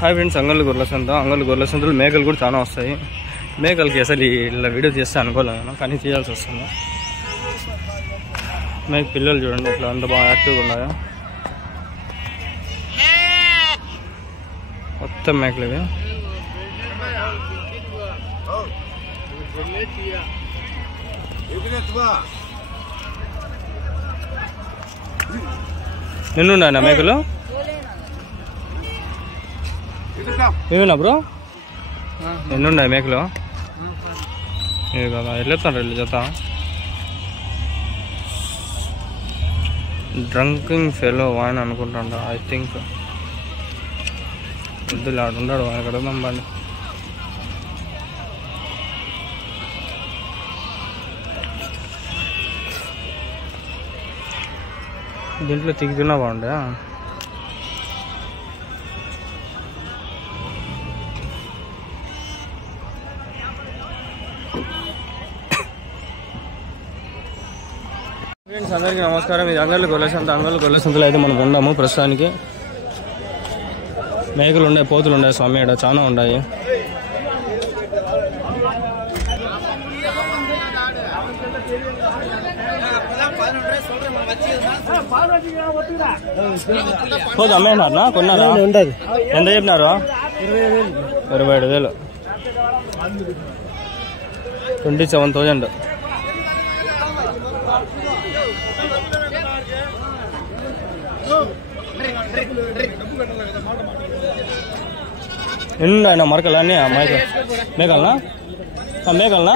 Hi friends, అంగళ్ళు గొర్రెల సంతలో మేకలు కూడా చాలా వస్తాయి. మేకలకి అసలు ఇలా వీడియో చేస్తే అనుకోలేను, కానీ చేయాల్సి వస్తుంది. మేక పిల్లలు చూడండి ఇట్లా అంత బాగా యాక్టివ్గా ఉన్నాయో. మొత్తం మేకలు ఇవి. నిన్నున్నాయన్నా మేకలు? ఇవేనా బ్రో? ఎన్నున్నాయి మేకలు? ఇవి కదా. వెళ్ళొస్తాను వెళ్ళి జత. డ్రంకింగ్ ఫెలో ఆయన అనుకుంటాండ. ఐ థింక్ వద్దులే, ఆడు ఉన్నాడు, ఆయన కడదాం బండి. దీంట్లో తిగ్గుతున్నా బాగుండే. ఫ్రెండ్స్ అందరికీ నమస్కారం. ఇది అంగళ్ళు గొర్రెల సంతలో అయితే మనం ఉన్నాము ప్రస్తుతానికి. మేకలు ఉన్నాయి, పోతులు ఉన్నాయి, స్వామి ఇక్కడ చాలా ఉన్నాయి. పోదు అమ్మేనారనా? కొన్నారా? ఎంత చెప్పినారు? 27,000. 27,000. ఎన్ని ఆయన మరకలు అన్నీ మేకలనా? మేకలనా?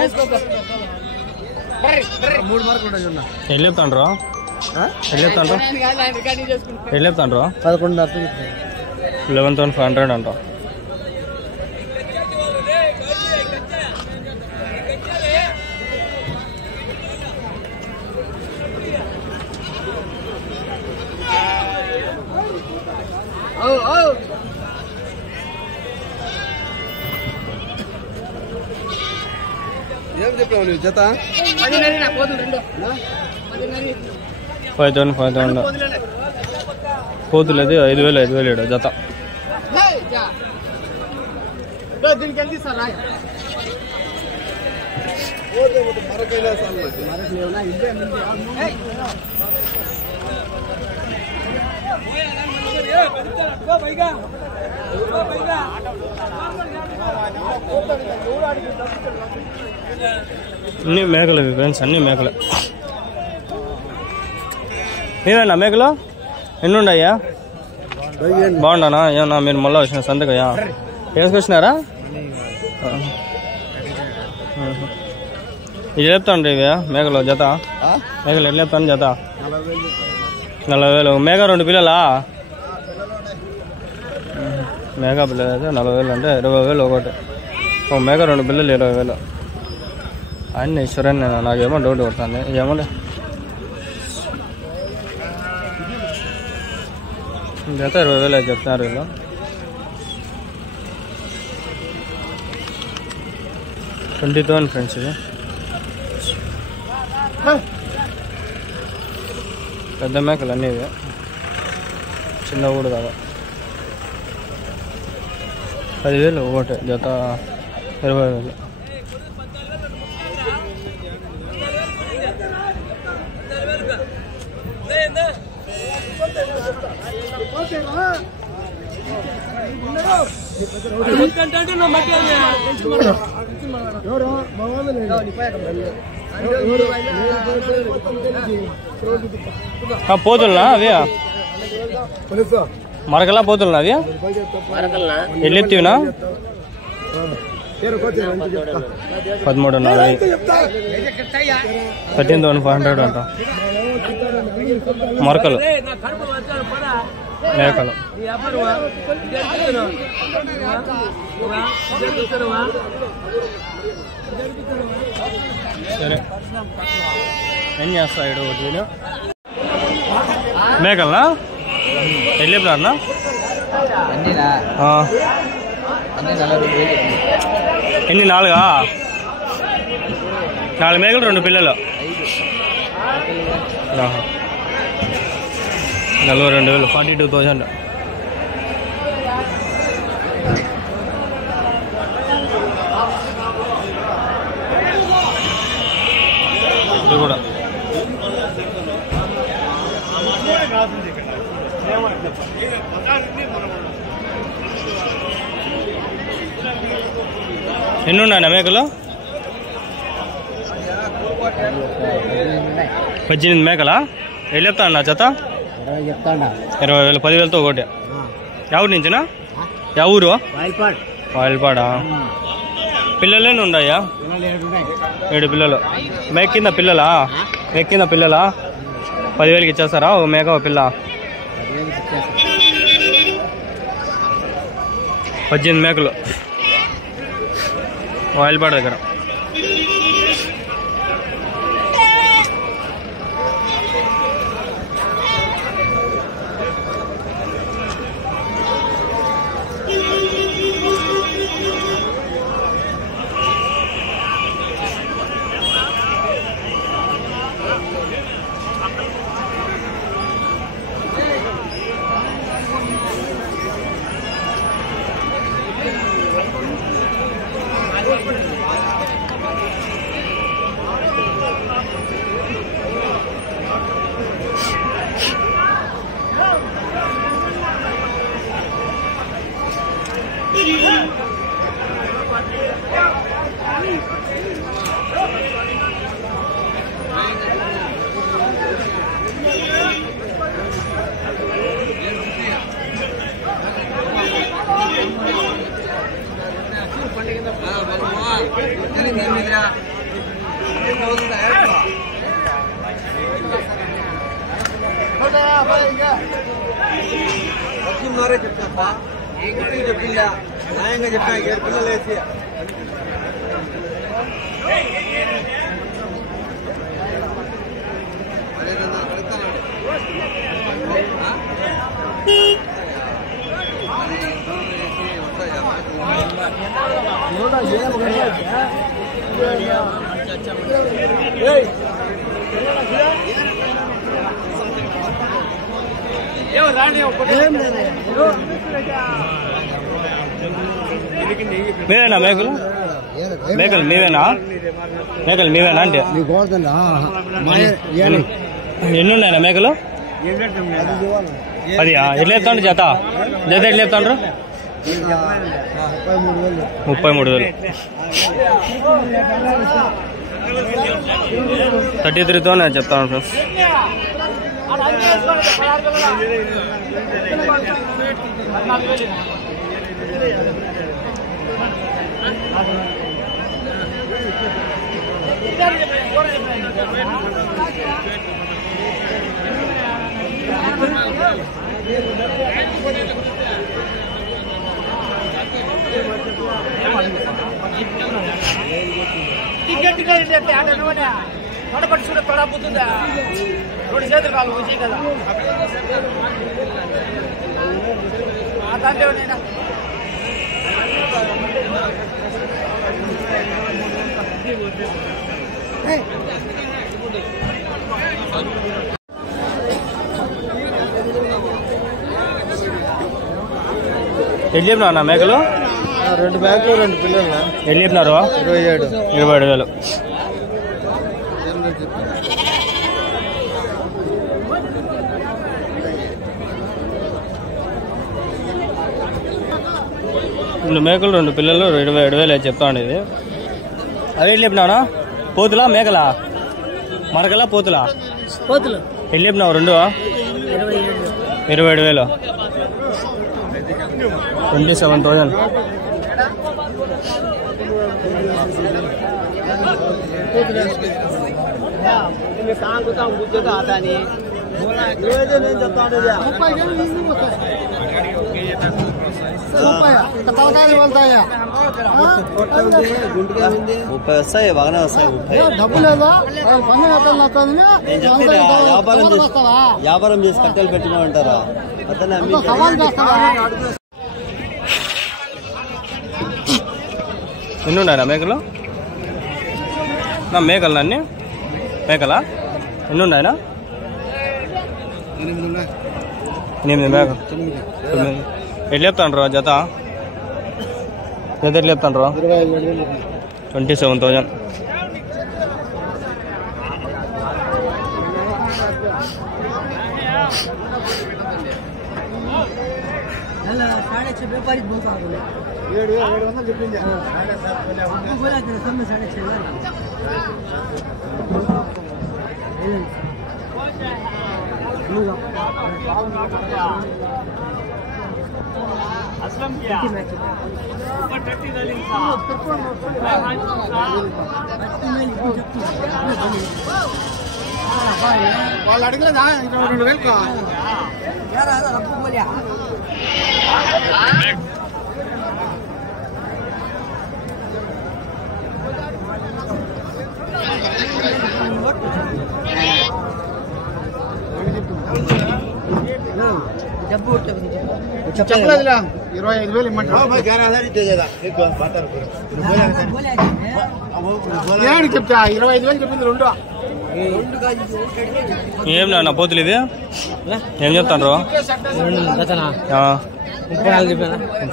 ఎన్ని చెప్తాండ్రు? 11,500 అంట. ఏం చెప్పావు నువ్వు? జత 5,000 పోతులు. అది 5,000 జత. అన్ని మేకలు ఫ్రెండ్స్, అన్ని మేకలు. మీరేనా మేకలు? ఎన్ని ఉన్నాయా? బాగుండానా? ఏమన్నా మీరు మళ్ళీ వచ్చిన సంతకయ్యా? వేసుకొచ్చినారా? ఇది చెప్తాండ్రి ఇవి మేకలు జత. మేకలు ఎట్లా చెప్తాను జత? 40,000. మేక 2 పిల్లలా? మేక పిల్లలు అయితే 40,000 అంటే 20,000 ఒకటి. మేక 2 పిల్లలు 20,000. అన్నీ ఇస్తారని నాకేమో డౌట్ కొడుతుంది. ఏమో జత 20,000 అయితే చెప్తున్నారు వీళ్ళు. $20,000 ఫ్రెండ్స్ ఇది. పెద్ద మేకలు అన్నీ ఇవి, చిన్నవి కూడా కాదు. 10,000 ఒకటి జత. 20,000. పోతున్నా అవి మరకలా? పోతున్నా అవి ఎల్లెత్తివినా? 13,500. 13,500 అంట. మరకలు మేకలు. సరే ఏం చేస్తా ఇడు వీడియో. మేకలనా? ఎన్ని చెప్తారన్నా? ఎన్ని? 4 మేకలు 2 పిల్లలు. 42,000. ఎన్ని ఉన్నాయన్నా మేకలు? 18 మేకలా? ఎల్లు చెప్తాను జత? 20,000 10,000తో ఒకటి. ఎవరి నుంచినా? ఎవరు? వాయిల్పాడా. పిల్లలేని ఉన్నాయా? 7 పిల్లలు. మేకింద పిల్లలా? 10,000కి ఇచ్చేస్తారా ఓ మేక ఓ పిల్ల? 18 మేకలు వాయిల్పాడ దగ్గర. చెప్పిందా న్యాయంగా చెప్పిన 7 పిల్లలు వేసి మీవేనా మేకలు? మేకలు మీవేనా? మేకలు మీవేనా అంటే ఎన్ని ఉన్నాయన్నా మేకలు? 10. ఎట్లా చెప్తాండ్రు జత? ఎట్లా చెప్తాండ్రు? 33,000. 33తో నేను చెప్తాను ఫ్రెండ్స్. పట్టుకుంటే పడబోతుందా? 2 చేతులు కాలు వచ్చాయి కదా దాంట్లో నేను ఎన్ని చెప్పినా మేకలు? 2 మేకలు 2 పిల్లలు. ఎన్ని చెప్పినారు? 27,000. రెండు మేకలు 2 పిల్లలు 27,000 చెప్తాండి. ఇది అవి ఎన్ని చెప్పినావునా? పోతులా మేకలా? మరకలా పోతులా? ఎన్ని చెప్పినావు? 2 27,000. 27,000. వస్తాయి బాగానే వస్తాయి. వ్యాపారం చేసి కట్టెలు పెట్టినామంటారా? ఎన్ని ఉన్నాయా మేకలు? నా మేకలు అన్నీ మేకలా? ఎన్ని ఉన్నాయనా? 8 మేకలు. ఎట్లా చెప్తాండ్రు జత? ఎట్లా చెప్తాండ్రు? 27,000. असलम क्या వాళ్ళు అడిగలేదా 22,000 చెప్పలేదులే 25,000 ఇమ్మంటారు చెప్తా 25,000 చెప్పింది రెండు ఏం నా పోతులు ఇవి ఏం చెప్తాను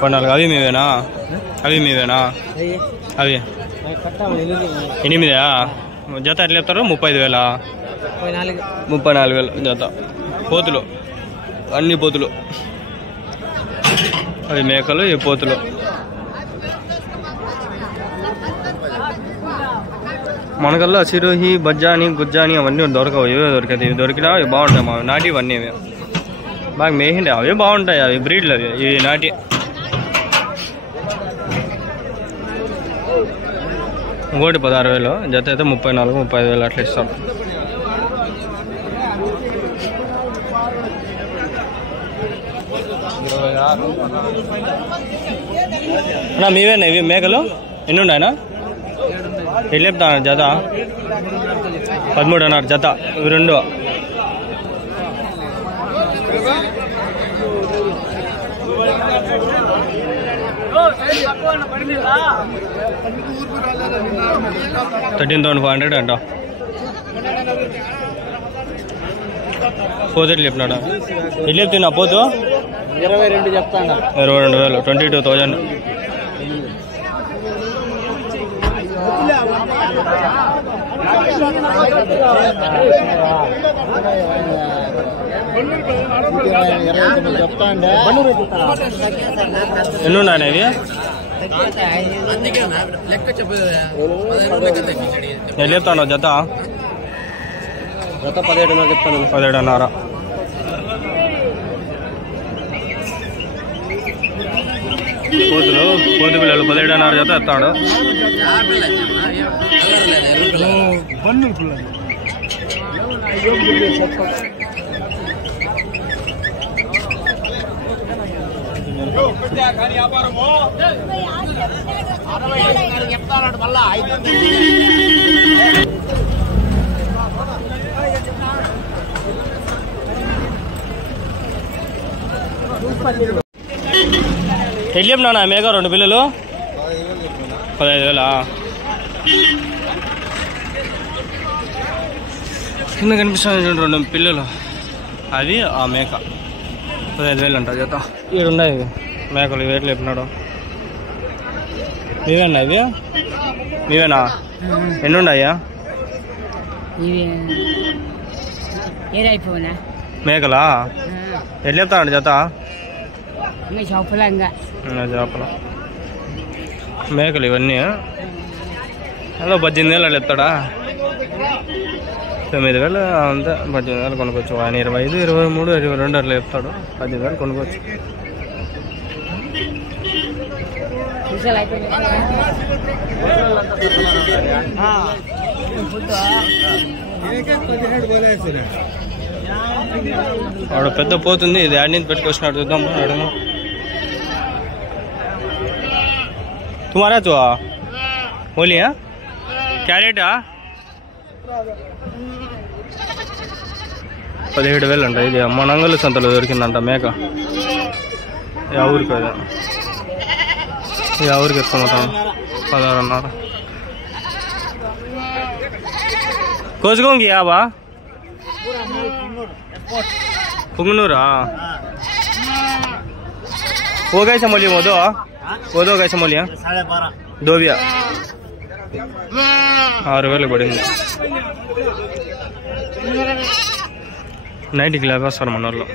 34 అవి మీవేనా అవి 8 జత ఎట్లా చెప్తారు 35,000 34,000 జత పోతులు అన్ని పోతులు అవి మేకలు ఈ పోతులు మనకల్లా సిరోహి బజ్జాని గుజ్జాని అవన్నీ దొరకవు ఇవే దొరికాయి ఇవి దొరికినా అవి బాగుంటాయి మా నాటి ఇవన్నీ ఇవి బాగా మేహిండే అవి బాగుంటాయి అవి బ్రీడ్లు అవి ఇవి నాటి ఇంకోటి 16,000 జత అయితే 34,000-35,000 అట్లా ఇస్తాం నా మీవేనా ఇవి మేకలు ఎన్ని ఉన్నాయనా ఎన్ని చెప్తాను జత 13,500 జత ఇవి రెండు $13,500 అంట పోతే చెప్పినాడా ఎన్ని చెప్తున్నా పోతు 22 చెప్తాను 22,000 22,000 ఎన్ని ఉన్నాయి ఇవి నేను చెప్తాను జత 17,500 చెప్తాను 17,500 కోతి పిల్లలు 17,500 జత ఎత్తాడు చెప్తాడు మళ్ళా వెళ్ళాం నా మేక 2 పిల్లలు 15,000 కింద కనిపిస్తుంది 2 పిల్లలు అది ఆ మేక 15,000 అంట జత ఈడున్నాయి మేకలు వేట్లు చెప్పినాడు మీవేనా ఇవి మీవేనా ఎన్ని ఉన్నాయా మేకలా ఎట్లా చెప్తానండి జత చేపల మేకలు ఇవన్నీ అలా 18,000 అట్లా చెప్తాడా 9,000 అంతే 18,000 కొనుక్కోవచ్చు ఆయన 25, 23, 22 అట్లా చెప్తాడు 18,000 కొనుక్కోవచ్చు వాడు పెద్ద పోతుంది ఇది యాడ్ నుంచి పెట్టుకొచ్చినాడు చూద్దాం అడుగు तुम्हारा तो बोलिए क्या रेट 17,000 అంట ఇది అమ్మ నంగలు సంతలో దొరికిందంట మేక యా ఊరికి అది యా ఊరికి ఇస్తాం మొత్తం 16,500 కోసుకోంగి యాబా पुंगनूरा वो कैसे मोली वो दो कैसे मोलिया 12.5 2 6,000 पड़ेंगे 90 కి లేపేస్తారు మన వాళ్ళు